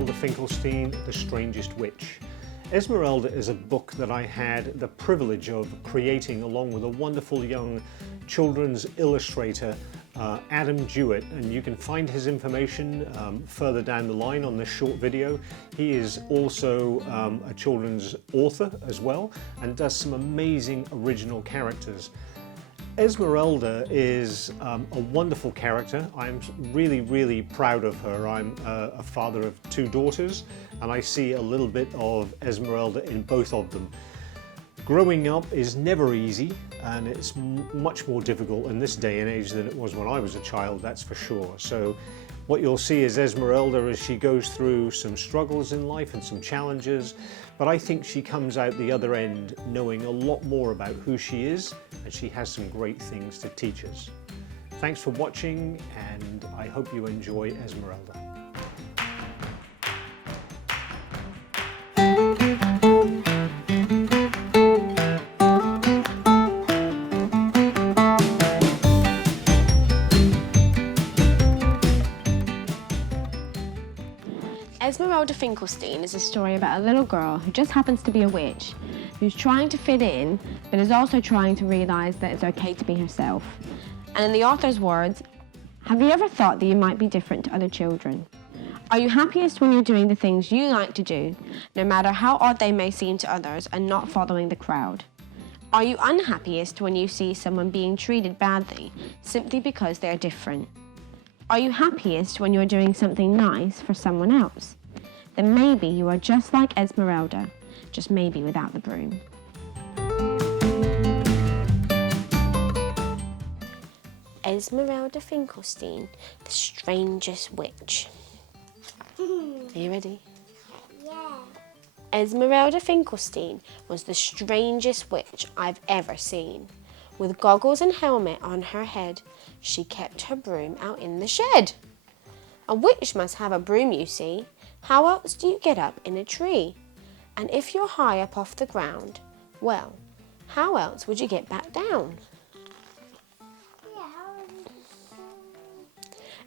Esmeralda Finklesteen, The Strangest Witch. Esmeralda is a book that I had the privilege of creating along with a wonderful young children's illustrator, Adam Jewitt, and you can find his information further down the line on this short video. He is also a children's author as well and does some amazing original characters. Esmeralda is a wonderful character. I'm really proud of her. I'm a father of two daughters and I see a little bit of Esmeralda in both of them. Growing up is never easy and it's much more difficult in this day and age than it was when I was a child, that's for sure. So what you'll see is Esmeralda as she goes through some struggles in life and some challenges, but I think she comes out the other end knowing a lot more about who she is, and she has some great things to teach us. Thanks for watching, and I hope you enjoy Esmeralda. Esmeralda Finklesteen is a story about a little girl who just happens to be a witch, who's trying to fit in, but is also trying to realise that it's okay to be herself. And in the author's words, have you ever thought that you might be different to other children? Are you happiest when you're doing the things you like to do, no matter how odd they may seem to others, and not following the crowd? Are you unhappiest when you see someone being treated badly, simply because they're different? Are you happiest when you're doing something nice for someone else? Then maybe you are just like Esmeralda, just maybe without the broom. Esmeralda Finklesteen, The Strangest Witch. Are you ready? Yeah. Esmeralda Finklesteen was the strangest witch I've ever seen. With goggles and helmet on her head, she kept her broom out in the shed. A witch must have a broom, you see. How else do you get up in a tree? And if you're high up off the ground, well, how else would you get back down?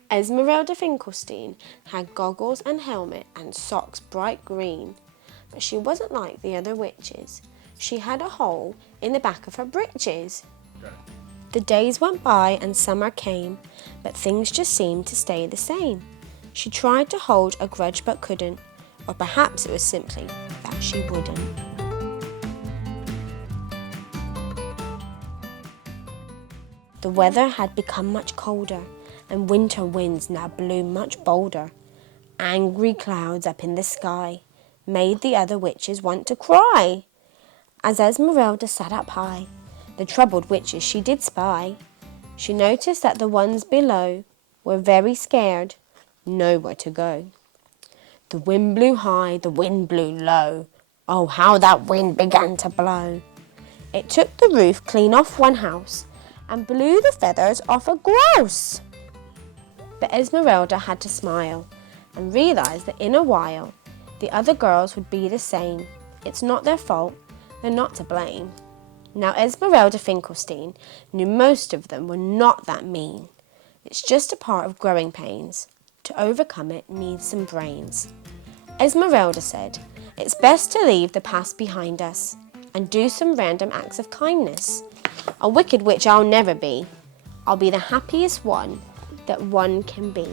Esmeralda Finklesteen had goggles and helmet and socks bright green, but she wasn't like the other witches. She had a hole in the back of her breeches. The days went by and summer came, but things just seemed to stay the same. She tried to hold a grudge but couldn't, or perhaps it was simply that she wouldn't. The weather had become much colder, and winter winds now blew much bolder. Angry clouds up in the sky made the other witches want to cry. As Esmeralda sat up high, the troubled witches she did spy. She noticed that the ones below were very scared, nowhere to go. The wind blew high, the wind blew low. Oh, how that wind began to blow. It took the roof clean off one house and blew the feathers off a grouse. But Esmeralda had to smile and realise that in a while the other girls would be the same. It's not their fault, they're not to blame. Now Esmeralda Finklesteen knew most of them were not that mean. It's just a part of growing pains. To overcome it needs some brains. Esmeralda said, it's best to leave the past behind us and do some random acts of kindness. A wicked witch I'll never be. I'll be the happiest one that one can be.